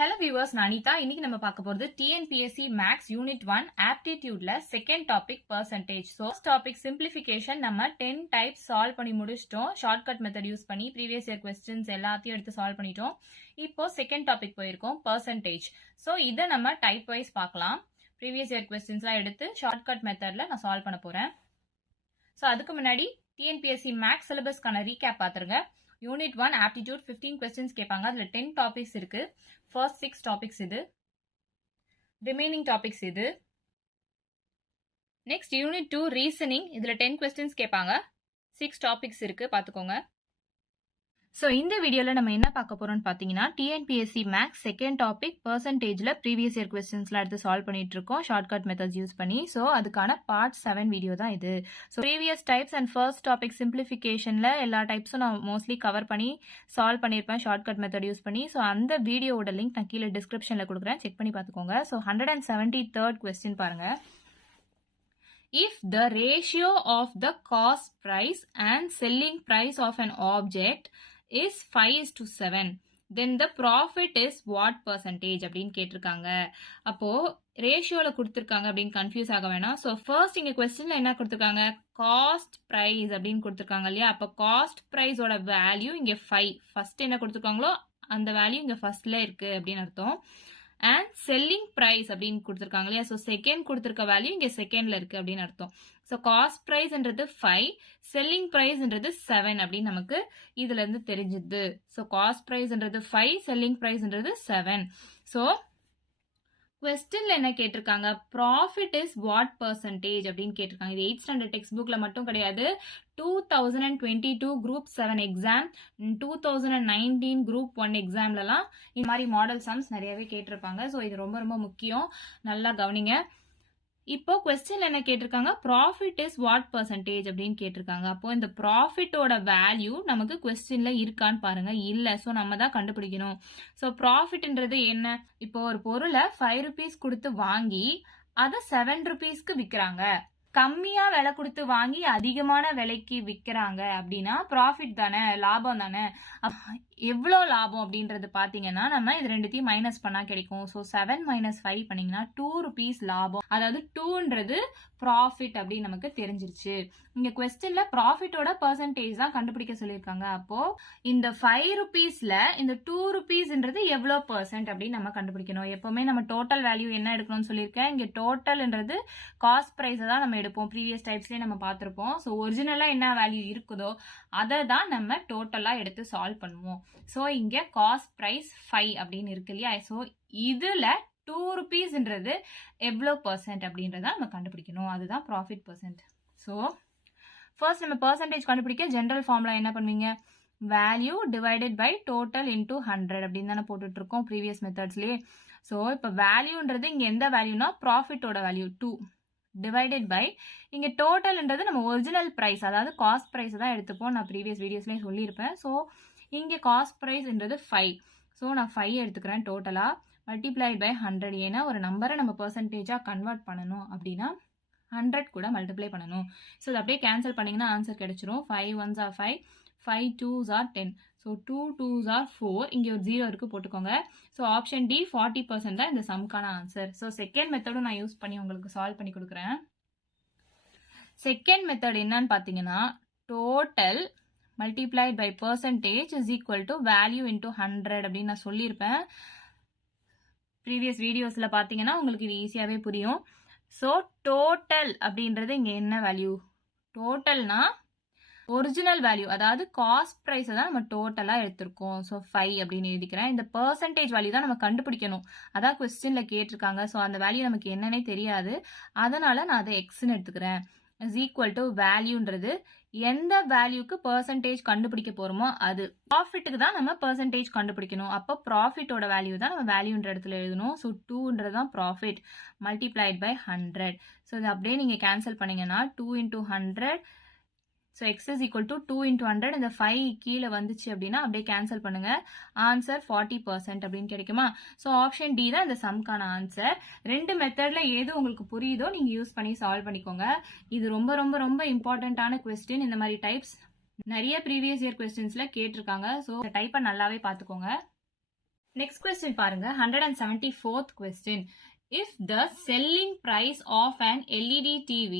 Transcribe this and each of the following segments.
Hello viewers, நான் அனிதா. இன்னைக்கு நம்ம பார்க்க போறது TNPSC Max Unit 1 Aptitudeல second topic percentage. So first topic simplification நம்ம 10 types solve பண்ணி முடிச்சிட்டோம். Shortcut method யூஸ் பண்ணி previous year questions எல்லாத்தையும் எடுத்து solve பண்ணிட்டோம். இப்போ second topic போயிருக்கோம் percentage. So இதை நம்ம type wise பார்க்கலாம். Previous year questionsலாம் எடுத்து shortcut methodல நான் solve பண்ண போறேன். So அதுக்கு முன்னாடி TNPSC Max syllabusக்கான recap பார்த்துருங்க. Unit 1 Aptitude 15 questions கேட்பாங்க. அதுல 10 topics இருக்கு. First 6 topics இது. Remaining topics இது. Next Unit 2 Reasoning. இதுல 10 questions கேட்பாங்க. 6 topics இருக்கு. பார்த்துக்கோங்க. So இந்த வீடியோல நம்ம என்ன பார்க்க போறோம்னு பாத்தீங்கன்னா TNPSC Max second topic percentageல previous year questionsலாம் எடுத்து solve பண்ணிட்டு இருக்கோம் shortcut methods யூஸ் பண்ணி. So அதுக்கான part 7 வீடியோ தான் இது. So previous types and first topic simplificationல எல்லா டைப்ஸும் நான் mostly cover பண்ணி solve பண்ணிருப்பேன் shortcut method யூஸ் பண்ணி. So அந்த வீடியோவோட லிங்க் நான் கீழே descriptionல கொடுக்குறேன், செக் பண்ணி பார்த்துக்கோங்க. So 173rd question பாருங்க. If the ratio of the cost price and selling price of an object is 5:7, then the profit is what percentage அப்படின்னு கேட்டிருக்காங்க. அப்போ ரேஷியோல கொடுத்திருக்காங்க அப்படின்னு கன்ஃபியூஸ் ஆக வேணாம். ஸோ ஃபர்ஸ்ட் இங்க கொஸ்டின்ல என்ன கொடுத்திருக்காங்க, காஸ்ட் பிரைஸ் அப்படின்னு கொடுத்திருக்காங்க இல்லையா. அப்போ காஸ்ட் பிரைஸோட வேல்யூ இங்க 5, ஃபர்ஸ்ட் என்ன கொடுத்திருக்காங்களோ அந்த வேல்யூ இங்க ஃபர்ஸ்ட்ல இருக்கு அப்படின்னு அர்த்தம். அண்ட் செல்லிங் பிரைஸ் அப்படின்னு கொடுத்துருக்காங்க இல்லையா. ஸோ செகண்ட் கொடுத்துருக்க வேல்யூ இங்க செகண்ட்ல இருக்கு அப்படின்னு அர்த்தம். ஸோ காஸ்ட் பிரைஸ்ன்றது 5, செல்லிங் பிரைஸ்ன்றது 7 அப்படின்னு நமக்கு இதுல இருந்து தெரிஞ்சுது. ஸோ காஸ்ட் பிரைஸ்ன்றது 5, செல்லிங் பிரைஸ்ன்றது 7. ஸோ கொஸ்டின்ல என்ன கேட்டிருக்காங்க, ப்ராஃபிட் இஸ் வாட் பர்சன்டேஜ் அப்படின்னு கேட்டிருக்காங்க. இது 8th ஸ்டாண்டர்ட் டெக்ஸ்ட் புக்ல மட்டும் கிடையாது, 2022 குரூப் 7 எக்ஸாம், 2019 குரூப் 1 எக்ஸாம்லலாம் இந்த மாதிரி மாடல் சம்ஸ் நிறையவே கேட்டிருப்பாங்க. ஸோ இது ரொம்ப ரொம்ப முக்கியம், நல்லா கவனிங்க. இப்போ கொஸ்டின்ல என்ன கேட்டிருக்காங்க, ப்ராஃபிட் இஸ் வாட் பர்சன்டேஜ் அப்படின்னு கேட்டிருக்காங்க. அப்போ இந்த ப்ராஃபிட்டோட வேல்யூ நமக்கு கொஸ்டின்ல இருக்கான்னு பாருங்க. இல்ல, ஸோ நம்ம தான் கண்டுபிடிக்கணும். ஸோ ப்ராஃபிட்ன்றது என்ன, இப்போ ஒரு பொருளை 5 rupees கொடுத்து வாங்கி அதை 7 rupeesக்கு விற்கிறாங்க. கம்மியா விலை கொடுத்து வாங்கி அதிகமான விலைக்கு விற்கிறாங்க அப்படின்னா ப்ராஃபிட் தானே, லாபம் தானே. எவ்வளோ லாபம் அப்படின்றது பாத்தீங்கன்னா நம்ம இது ரெண்டுத்தையும் மைனஸ் பண்ணா கிடைக்கும். ஸோ 7 - 5 பண்ணீங்கன்னா 2 rupees லாபம், அதாவது 2ன்றது ப்ராஃபிட் அப்படின்னு நமக்கு தெரிஞ்சிருச்சு. இங்க கொஸ்டின்ல ப்ராஃபிட்டோட பர்சன்டேஜ் தான் கண்டுபிடிக்க சொல்லியிருக்காங்க. அப்போ இந்த 5 rupeesல இந்த 2 rupeesன்றது எவ்வளோ பர்சன்ட் அப்படின்னு நம்ம கண்டுபிடிக்கணும். எப்பவுமே நம்ம டோட்டல் வேல்யூ என்ன எடுக்கணும்னு சொல்லியிருக்கேன். இங்க டோட்டல்ன்றது காஸ்ட் பிரைஸ் தான் நம்ம எடுப்போம், ப்ரீவியஸ் டைப்ஸ்லயே நம்ம பார்த்திருப்போம். ஸோ ஒரிஜினலா என்ன வேல்யூ இருக்குதோ அதை தான் நம்ம டோட்டலா எடுத்து சால்வ் பண்ணுவோம். ஸோ இங்க காஸ்ட் பிரைஸ் 5 அப்படின்னு இருக்கு இல்லையா. ஸோ இதுல 2 rupeesன்றது எவ்வளோ பர்சன்ட் அப்படின்றத நம்ம கண்டுபிடிக்கணும், அதுதான் ப்ராஃபிட் பர்சன்ட். ஸோ ஃபர்ஸ்ட் நம்ம பர்சன்டேஜ் கண்டுபிடிக்க ஜென்ரல் ஃபார்முலா என்ன பண்ணுவீங்க, value divided by total into 100 அப்படின்னு தானே போட்டுட்டு இருக்கோம் ப்ரீவியஸ் மெத்தட்ஸ்லயே. ஸோ இப்போ வேல்யூன்றது இங்க எந்த வேல்யூனா ப்ராஃபிட்டோட வேல்யூ 2 டிவைடட் பை இங்க டோட்டல்ன்றது நம்ம ஒரிஜினல் பிரைஸ், அதாவது காஸ்ட் பிரைஸ் தான் எடுத்துப்போம். நான் ப்ரீவியஸ் வீடியோஸ்லயும் சொல்லியிருப்பேன். ஸோ இங்க காஸ்ட் பிரைஸ்ன்றது 5. ஸோ நான் 5 எடுத்துக்கிறேன் டோட்டலா, மல்டிப்ளைட் பை 100. ஏன்னா ஒரு நம்பரை நம்ம பெர்சன்டேஜா கன்வெர்ட் பண்ணணும் அப்படின்னா 100 கூட மல்டிப்ளை பண்ணணும். ஸோ இது அப்படியே கேன்சல் பண்ணீங்கன்னா ஆன்சர் கிடைச்சிரும். 5 1s are 5, 5 2s are 10. So 2 2s are 4. இங்க ஒரு 0 இருக்கு போட்டுக்கோங்க. ஸோ ஆப்ஷன் டி 40% தான் இந்த சம்கான ஆன்சர். ஸோ செகண்ட் மெத்தடும் நான் யூஸ் பண்ணி உங்களுக்கு சால்வ் பண்ணி கொடுக்குறேன். செகண்ட் மெத்தட் என்னன்னு பாத்தீங்கன்னா total multiplied by percentage is equal to value into 100 அப்படின்னு நான் சொல்லியிருப்பேன். ப்ரீவியஸ் வீடியோஸ்ல பாத்தீங்கன்னா உங்களுக்கு இது ஈஸியாவே புரியும். ஸோ டோட்டல் அப்படின்றது இங்க என்ன வேல்யூ, டோட்டல்னா ஒரிஜினல் வேல்யூ, அதாவது காஸ்ட் பிரைஸ் தான் நம்ம டோட்டலா எடுத்திருக்கோம். ஸோ 5 அப்படின்னு எழுதிக்கிறேன். இந்த பெர்சன்டேஜ் வேல்யூ தான் நம்ம கண்டுபிடிக்கணும், அதான் கொஸ்டின்ல கேட்டிருக்காங்க. ஸோ அந்த வேல்யூ நமக்கு என்னன்னே தெரியாது, அதனால நான் அதை எக்ஸ்ன்னு எடுத்துக்கிறேன். is equal to வேல்யூன்றது எந்த வேல்யூக்கு பெர்சன்டேஜ் கண்டுபிடிக்க போறோமோ அது. ப்ராஃபிட்டுக்கு தான் நம்ம பெர்சன்டேஜ் கண்டுபிடிக்கணும். அப்போ ப்ராஃபிட்டோட வேல்யூ தான் நம்ம வேல்யூன்ற இடத்துல எழுதணும். ஸோ 2ன்றது தான் ப்ராஃபிட், மல்டிப்ளைட் பை 100. ஸோ இது அப்படியே நீங்க கேன்சல் பண்ணீங்கன்னா 2 into 100. So x is equal to 2 into 100. இந்த 5 கீழே வந்துச்சு அப்படின்னா அப்படியே கேன்சல் பண்ணுங்க, ஆன்சர் 40% அப்படின்னு கிடைக்குமா. ஸோ ஆப்ஷன் டி தான் இந்த சம்கான ஆன்சர். ரெண்டு மெத்தட்ல எது உங்களுக்கு புரியுதோ நீங்க யூஸ் பண்ணி சால்வ் பண்ணிக்கோங்க. இது ரொம்ப ரொம்ப ரொம்ப இம்பார்ட்டன்டான கொஸ்டின். இந்த மாதிரி டைப்ஸ் நிறைய ப்ரீவியஸ் இயர் கொஸ்டின்ஸ்ல கேட்டிருக்காங்க. ஸோ டைப்பை நல்லாவே பார்த்துக்கோங்க. நெக்ஸ்ட் கொஸ்டின் பாருங்க 174th question. If the selling price of an LED TV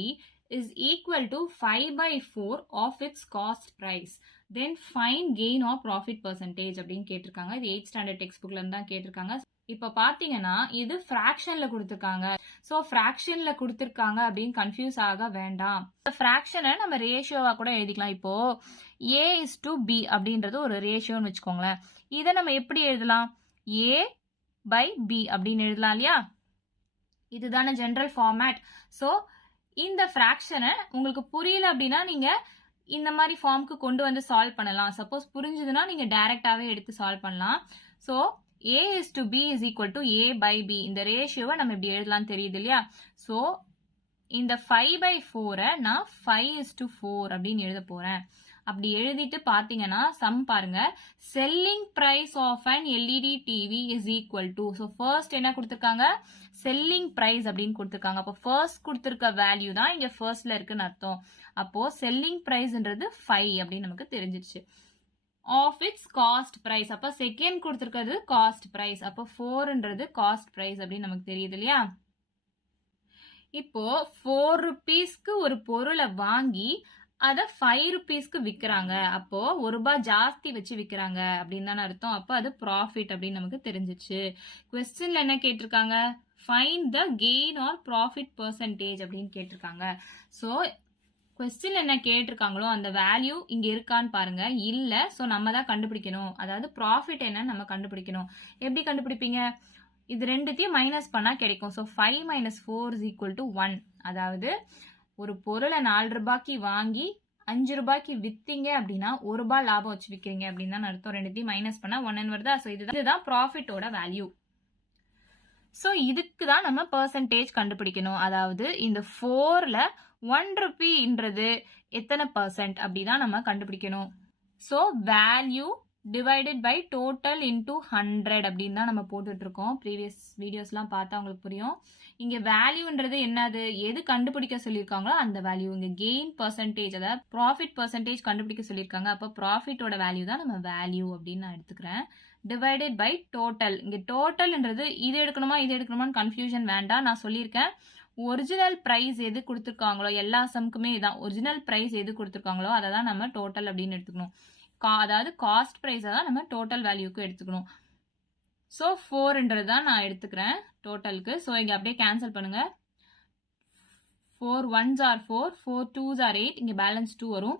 is equal to 5/4 of its cost price, then find gain or profit percentage அப்படின்னு கேட்டிருக்காங்க. இது 8th ஸ்டாண்டர்ட் டெக்ஸ்ட் புக்ல இருந்து தான் கேட்டிருக்காங்க. இப்ப பாத்தீங்கன்னா இது ஃபிராக்ஷன்ல கொடுத்திருக்காங்க. சோ ஃபிராக்ஷன்ல கொடுத்திருக்காங்க அப்படின்னு கன்ஃபியூஸ் ஆக வேண்டாம். ஃபிராக்ஷனை நம்ம ரேஷியோவா கூட எழுதிக்கலாம். இப்போ A/B அப்படின்றது ஒரு ரேஷியோன்னு வச்சுக்கோங்களேன். இதை நம்ம எப்படி எழுதலாம்? A/B அப்படின்னு எழுதலாம் இல்லையா? இதுதான ஜெனரல் ஃபார்மேட். சோ இந்த ஃபிராக்ஷனை உங்களுக்கு புரியல அப்படின்னா நீங்க இந்த மாதிரி ஃபார்முக்கு கொண்டு வந்து சால்வ் பண்ணலாம். சப்போஸ் புரிஞ்சதுன்னா நீங்க டைரக்டாவே எடுத்து சால்வ் பண்ணலாம். So A/B is equal to A/B. இந்த ரேஷியோவை நம்ம இப்படி எழுதலாம் தெரியுது இல்லையா? சோ இந்த 5/4 நான் 5:4 அப்படின்னு எழுத போறேன். அப்படி எழுதிட்டு பாத்தீங்கன்னா சம் பாருங்க. Selling price of an LED TV is equal to. So first என்ன கொடுத்திருக்காங்க? செல்லிங் பிரைஸ் அப்படின்னு கொடுத்திருக்காங்க. அப்போ ஃபர்ஸ்ட் கொடுத்திருக்க வேல்யூ தான் இங்க ஃபர்ஸ்ட்ல இருக்குன்னு அர்த்தம். அப்போ செல்லிங் பிரைஸ்ன்றது 5 அப்படின்னு நமக்கு தெரிஞ்சிருச்சு. ஆஃப் இட்ஸ் காஸ்ட் பிரைஸ், அப்ப செகண்ட் கொடுத்திருக்கிறது காஸ்ட் பிரைஸ், அப்போ 4ன்றது காஸ்ட் பிரைஸ் அப்படின்னு நமக்கு தெரியுது இல்லையா? இப்போ 4 ரூபீஸ்க்கு ஒரு பொருளை வாங்கி அத 5 ரூபீஸ்க்கு விக்கிறாங்க. அப்போ ₹1 ஜாஸ்தி வச்சு விக்கிறாங்க அப்படின்னு தானே அர்த்தம். அப்போ அது ப்ராஃபிட் அப்படின்னு நமக்கு தெரிஞ்சிச்சு. கொஸ்டின்ல என்ன கேட்டிருக்காங்க? Find the gain R profit percentage அப்படின்னு கேட்டிருக்காங்க. சோ கொஸ்டின் என்ன கேட்டிருக்காங்களோ அந்த வேல்யூ இங்க இருக்கான்னு பாருங்க. இல்ல. சோ நம்ம தான் கண்டுபிடிக்கணும். அதாவது ப்ராஃபிட் என்னன்னு நம்ம கண்டுபிடிக்கணும். எப்படி கண்டுபிடிப்பீங்க? இது ரெண்டுத்தையும் மைனஸ் பண்ணா கிடைக்கும். சோ 5 - 4 = 1. அதாவது ஒரு பொருளை 4 ரூபாய்க்கு வாங்கி 5 ரூபாய்க்கு வித்தீங்க அப்படின்னா ₹1 லாபம் வச்சு விக்கிறீங்க அப்படின்னு தான் அர்த்தம். ரெண்டுத்தையும் மைனஸ் பண்ணா 1 வருதா? சோ இதுதான் ப்ராஃபிட்டோட வேல்யூ. சோ இதுக்கு தான் நம்ம பெர்சன்டேஜ் கண்டுபிடிக்கணும். அதாவது இந்த 4ல 1 ரூபீன்றது எத்தனை % அப்படிதான் நம்ம கண்டுபிடிக்கணும். So value divided by total into 100 அப்படின்னு தான் நம்ம போட்டுட்டு இருக்கோம். ப்ரீவியஸ் வீடியோஸ்லாம் பார்த்தா உங்களுக்கு புரியும். இங்க வேல்யூன்றது என்னது? எது கண்டுபிடிக்க சொல்லியிருக்காங்களோ அந்த வேல்யூ. இங்க கெயின் பெர்சன்டேஜ், அதாவது ப்ராஃபிட் பெர்சன்டேஜ் கண்டுபிடிக்க சொல்லியிருக்காங்க. அப்போ ப்ராஃபிட்டோட வேல்யூ தான் நம்ம வேல்யூ அப்படின்னு நான் எடுத்துக்கிறேன். Divided by total. இங்க டோட்டல்ன்றது இது எடுக்கணுமா இது எடுக்கணுமான்னு கன்ஃபியூஷன் வேண்டாம். நான் சொல்லியிருக்கேன் ஒரிஜினல் பிரைஸ் எது கொடுத்துருக்காங்களோ எல்லா சம்க்குமே இதான். ஒரிஜினல் பிரைஸ் எது கொடுத்துருக்காங்களோ அதை தான் நம்ம டோட்டல் அப்படின்னு எடுத்துக்கணும். அதாவது காஸ்ட் பிரைஸ் தான் நம்ம டோட்டல் வேல்யூக்கு எடுத்துக்கணும். சோ 4ன்றது தான் நான் எடுத்துக்கிறேன் டோட்டலுக்கு. சோ இங்க அப்படியே கேன்சல் பண்ணுங்க. 4 1s are 4, 4 2s are 8, இங்க பேலன்ஸ் 2 வரும்.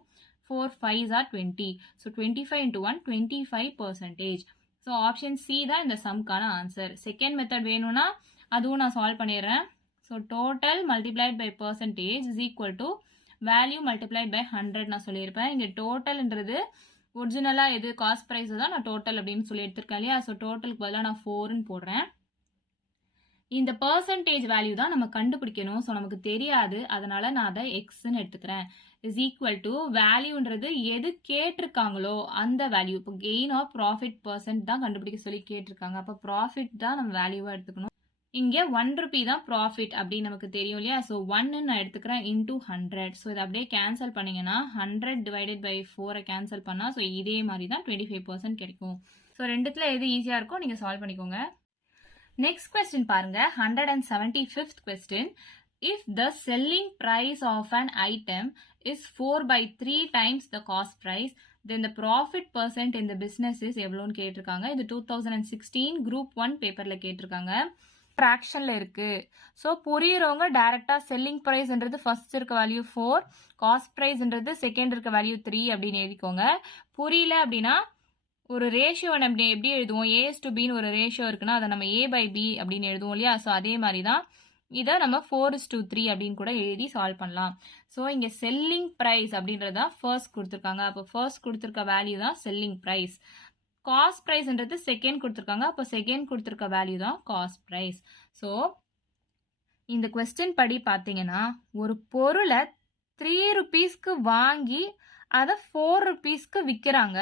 4 5s are 20. So 25 into 1 25%. So option C தான் இந்த சம்க்கான ஆன்சர். செகண்ட் மெத்தட் வேணும்னா அதுவும் நான் சால்வ் பண்ணிடுறேன். So total multiplied by percentage is equal to value multiplied by 100 நான் சொல்லியிருப்பேன். இங்க டோட்டல்ன்றது ஒரிஜினலா எது காஸ்ட் பிரைஸ் தான் நான் டோட்டல் அப்படின்னு சொல்லி எடுத்திருக்கேன் இல்லையா? ஸோ டோட்டலுக்கு பதிலாக நான் 4ன்னு போடுறேன். இந்த பெர்சன்டேஜ் வேல்யூ தான் நம்ம கண்டுபிடிக்கணும். ஸோ நமக்கு தெரியாது, அதனால நான் அதை எக்ஸ்ன்னு எடுத்துக்கிறேன். இஸ் ஈக்குவல் டு வேல்யூன்றது எது கேட்டிருக்காங்களோ அந்த வேல்யூ. இப்போ கெயின் ஆர் ப்ராஃபிட் % தான் கண்டுபிடிக்க சொல்லி கேட்டிருக்காங்க. அப்போ ப்ராஃபிட் தான் நம்ம வேல்யூவா எடுத்துக்கணும். இங்க 1 ரூபி தான் ப்ராஃபிட் அப்படின்னு நமக்கு தெரியும் இல்லையா? ஸோ 1 நான் எடுத்துக்கிறேன் இன்டூ 100. ஸோ இதை அப்படியே கேன்சல் பண்ணீங்கன்னா 100 டிவைடட் பை 4 கேன்சல் பண்ணா ஸோ இதே மாதிரி தான் 25% கிடைக்கும். ஸோ ரெண்டுத்துல எது ஈஸியா இருக்கோ நீங்க சால்வ் பண்ணிக்கோங்க. நெக்ஸ்ட் கொஸ்டின் பாருங்க 175th question. If the selling price of an item is 4/3 times the cost price, then the profit % in the business is எவ்வளோன்னு கேட்டிருக்காங்க. இது 2016 குரூப் 1 பேப்பர்ல கேட்டிருக்காங்க. ஃபிராக்ஷன்ல இருக்கு. ஸோ புரியுறவங்க டைரக்டா செல்லிங் பிரைஸ்ன்றது ஃபர்ஸ்ட் இருக்க வேல்யூ 4, காஸ்ட் பிரைஸ்ன்றது செகண்ட் இருக்க வேல்யூ 3 அப்படின்னு எழுதிக்கோங்க. புரியல அப்படின்னா ஒரு ரேஷியோ நம்ம எப்படி எழுதுவோம்? A/Bன்னு ஒரு ரேஷியோ இருக்குன்னா அதை நம்ம A/B அப்படின்னு எழுதுவோம் இல்லையா? ஸோ அதே மாதிரி தான் இதை நம்ம 4:3 அப்படின்னு கூட எழுதி சால்வ் பண்ணலாம். ஸோ இங்க செல்லிங் பிரைஸ் அப்படின்றத ஃபர்ஸ்ட் கொடுத்துருக்காங்க. அப்போ ஃபர்ஸ்ட் கொடுத்துருக்க வேல்யூ தான் செல்லிங் பிரைஸ். காஸ்ட் பிரைஸ்ன்றது செகண்ட் கொடுத்துருக்காங்க. அப்போ செகண்ட் கொடுத்துருக்க வேல்யூ தான் காஸ்ட் பிரைஸ். ஸோ இந்த கொஸ்டின் படி பார்த்தீங்கன்னா ஒரு பொருளை 3 ரூபீஸ்க்கு வாங்கி அதை 4 ரூபீஸ்க்கு விற்கிறாங்க.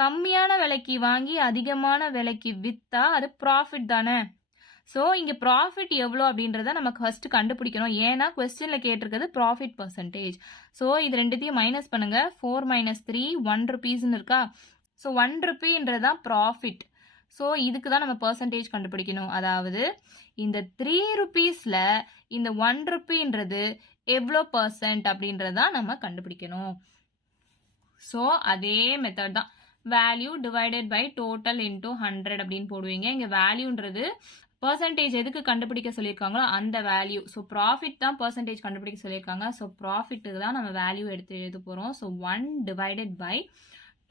கம்மியான விலைக்கு வாங்கி அதிகமான விலைக்கு வித்தா அது ப்ராஃபிட் தானே? ஸோ இங்க ப்ராஃபிட் எவ்வளோ அப்படின்றத நமக்கு ஃபர்ஸ்ட் கண்டுபிடிக்கணும். ஏன்னா கொஸ்டின்ல கேட்டிருக்கிறது ப்ராஃபிட் %. ஸோ இது ரெண்டுத்தையும் மைனஸ் பண்ணுங்க. 4 - 3 1 ரூபீஸ்ன்னு இருக்கா? So 1 ரூபீன்றதான் profit. ஸோ இதுக்கு தான் நம்ம பெர்சன்டேஜ் கண்டுபிடிக்கணும். அதாவது இந்த 3 rupeesல இந்த 1 rupeeன்றது எவ்வளோ % அப்படின்றதான் நம்ம கண்டுபிடிக்கணும். ஸோ அதே மெத்தட் தான். Value divided by total into 100 அப்படின்னு போடுவீங்க. இங்கே வேல்யூன்றது பெர்சன்டேஜ் எதுக்கு கண்டுபிடிக்க சொல்லியிருக்காங்களோ அந்த வேல்யூ. ஸோ ப்ராஃபிட் தான் பெர்சன்டேஜ் கண்டுபிடிக்க சொல்லியிருக்காங்க. ஸோ ப்ராஃபிட்டுக்கு தான் நம்ம வேல்யூ எடுத்து எழுத போகிறோம். ஸோ 1 டிவைடட் பை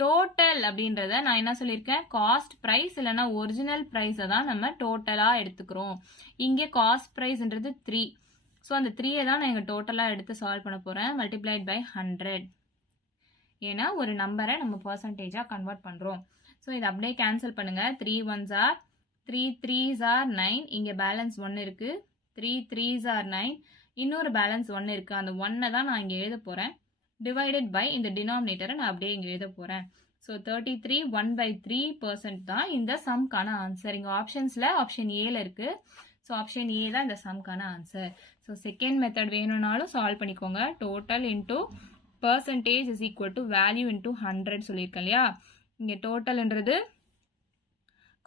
டோட்டல் அப்படின்றத நான் என்ன சொல்லியிருக்கேன், காஸ்ட் ப்ரைஸ் இல்லைன்னா ஒரிஜினல் ப்ரைஸை தான் நம்ம டோட்டலாக எடுத்துக்கிறோம். இங்கே காஸ்ட் ப்ரைஸ்ன்றது 3. ஸோ அந்த 3 தான் நான் இங்கே டோட்டலாக எடுத்து சால்வ் பண்ண போகிறேன். Multiplied by 100. ஏன்னா ஒரு நம்பரை நம்ம பர்சன்டேஜாக கன்வெர்ட் பண்ணுறோம். ஸோ இதை அப்படியே கேன்சல் பண்ணுங்கள். 3 1s are 3 3s are 9. இங்கே பேலன்ஸ் 1 இருக்குது. 3 3s are 9. இன்னொரு பேலன்ஸ் 1 இருக்குது. அந்த 1 தான் நான் இங்கே எழுத போகிறேன். டிவைடட் பை இந்த டினாமினேட்டரை நான் அப்படியே இங்கே எழுத போகிறேன். ஸோ 33 1/3% தான் இந்த சம்க்கான ஆன்சர். இங்கே ஆப்ஷன்ஸில் ஆப்ஷன் ஏல இருக்குது. ஸோ ஆப்ஷன் ஏ தான் இந்த சம்க்கான ஆன்சர். ஸோ செகண்ட் மெத்தட் வேணும்னாலும் சால்வ் பண்ணிக்கோங்க. Total into percentage is equal to value into 100 சொல்லியிருக்கேன் இல்லையா. இங்கே டோட்டல்ன்றது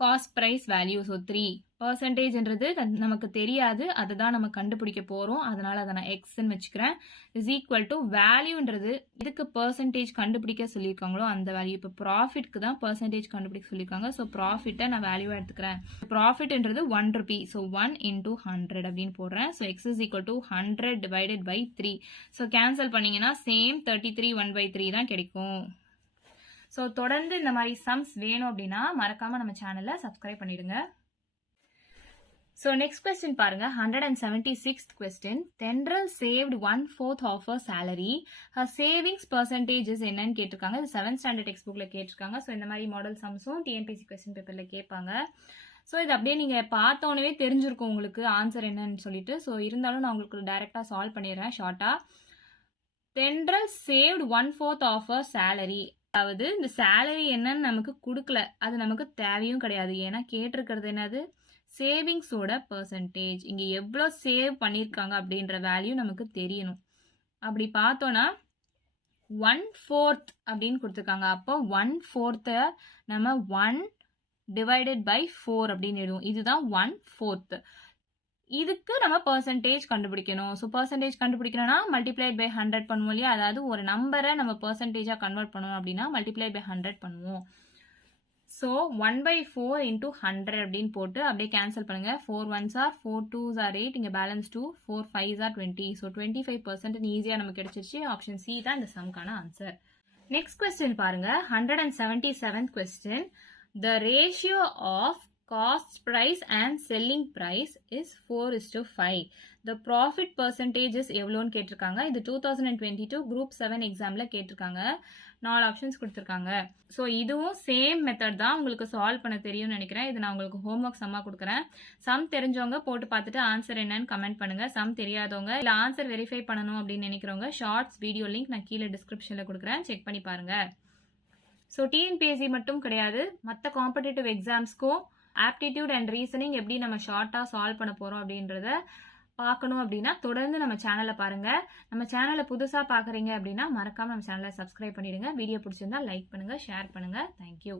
காஸ்ட் ப்ரைஸ் வேல்யூ. ஸோ 3 பர்சன்டேஜ்ன்றது நமக்கு தெரியாது, அதுதான் நம்ம கண்டுபிடிக்க போகிறோம். அதனால் அதை நான் எக்ஸ்ன்னு வச்சுக்கிறேன். இஸ் ஈக்குவல் டு வேல்யூன்றது இதுக்கு பர்சன்டேஜ் கண்டுபிடிக்க சொல்லியிருக்காங்களோ அந்த வேல்யூ. இப்போ ப்ராஃபிட்க்கு தான் பர்சன்டேஜ் கண்டுபிடிக்க சொல்லியிருக்காங்க. ஸோ ப்ராஃபிட்டை நான் வேல்யூவாக எடுத்துக்கிறேன். ப்ராஃபிட்ன்றது 1 rupee. ஸோ 1 into 100 அப்படின்னு போடுறேன். So x is equal to 100 divided by 3. So cancel பண்ணிங்கன்னா சேம் 33 1/3 தான் கிடைக்கும். ஸோ தொடர்ந்து இந்த மாதிரி சம்ஸ் வேணும் அப்படின்னா மறக்காமல் நம்ம சேனலை சப்ஸ்கிரைப் பண்ணிடுங்க. So next question பாருங்க. 176th question. Tendril saved 1/4 of her salary. Her savings percentage is என்னன்னு கேட்டிருக்காங்க. இது 7th standard textbookல கேட்டிருக்காங்க. ஸோ இந்த மாதிரி மாடல் சம்ஸும் டிஎன்பிஎஸ்சி கொஸ்டின் பேப்பர்ல கேட்பாங்க. ஸோ இது அப்படியே நீங்க பார்த்தோன்னே தெரிஞ்சிருக்கும் உங்களுக்கு ஆன்சர் என்னன்னு சொல்லிட்டு. ஸோ இருந்தாலும் நான் உங்களுக்கு டைரக்டா சால்வ் பண்ணிடுறேன் ஷார்ட்டா. Tendril saved 1/4 of her salary. அதாவது இந்த சேலரி என்னன்னு நமக்கு கொடுக்கல, அது நமக்கு தேவையும் கிடையாது. ஏன்னா கேட்டிருக்கிறது என்னது, சேவிங்ஸோட பர்சன்டேஜ். இங்கே எவ்வளோ சேவ் பண்ணியிருக்காங்க அப்படின்ற வேல்யூ நமக்கு தெரியணும். அப்படி பார்த்தோன்னா 1/4 அப்படின்னு கொடுத்துருக்காங்க. அப்போ 1/4 நம்ம 1 டிவைடட் பை 4 அப்படின்னு எழுதுவோம். இதுதான் 1/4. இதுக்கு நம்ம பர்சன்டேஜ் கண்டுபிடிக்கணும். ஸோ பர்சன்டேஜ் கண்டுபிடிக்கணும்னா மல்டிப்ளைட் பை 100 பண்ணுவோம் இல்லையா. அதாவது ஒரு நம்பரை நம்ம பர்சன்டேஜாக கன்வெர்ட் பண்ணணும் அப்படின்னா மல்டிப்ளைட் பை 100 பண்ணுவோம். ஸோ 1/4 into 100 அப்படின்னு போட்டு அப்படியே கேன்சல் பண்ணுங்க. 4 1s are 4 2s are 8. இங்கே பேலன்ஸ் 2 4 5s are 20. ஸோ 25% ஈஸியாக நமக்கு கிடைச்சிருச்சு. ஆப்ஷன் சி தான் இந்த சம்க்கான ஆன்சர். நெக்ஸ்ட் கொஸ்டின் பாருங்க. 177th question. The ratio of cost price and selling price is 4:5. The profit percentage is எவ்வளோன்னு கேட்டிருக்காங்க. இது 2022 group 7 எக்ஸாமில் கேட்டிருக்காங்க. 4 ஆப்ஷன்ஸ் கொடுத்துருக்காங்க. ஸோ இதுவும் சேம் மெத்தட் தான். உங்களுக்கு சால்வ் பண்ண தெரியும்னு நினைக்கிறேன். இது நான் உங்களுக்கு ஹோம்ஒர்க் சம்மா கொடுக்குறேன். சம் தெரிஞ்சவங்க போட்டு பார்த்துட்டு ஆன்சர் என்னன்னு கமெண்ட் பண்ணுங்க. சம் தெரியாதவங்க இல்லை ஆன்சர் வெரிஃபை பண்ணணும் அப்படின்னு நினைக்கிறவங்க ஷார்ட்ஸ் வீடியோ லிங்க் நான் கீழே டிஸ்கிரிப்ஷனில் கொடுக்குறேன், செக் பண்ணி பாருங்க. ஸோ டிஎன்பிஎஸ்சி மட்டும் கிடையாது, மற்ற காம்படிட்டிவ் எக்ஸாம்ஸ்க்கும் ஆப்டிடியூட் அண்ட் ரீசனிங் எப்படி நம்ம ஷார்ட்டாக சால்வ் பண்ண போகிறோம் அப்படின்றத பார்க்கணும் அப்படின்னா தொடர்ந்து நம்ம சேனலை பாருங்க. நம்ம சேனலை புதுசாக பார்க்குறீங்க அப்படின்னா மறக்காம நம்ம சேனலை சப்ஸ்கிரைப் பண்ணிடுங்க. வீடியோ பிடிச்சிருந்தா லைக் பண்ணுங்க, ஷேர் பண்ணுங்க. தேங்க்யூ.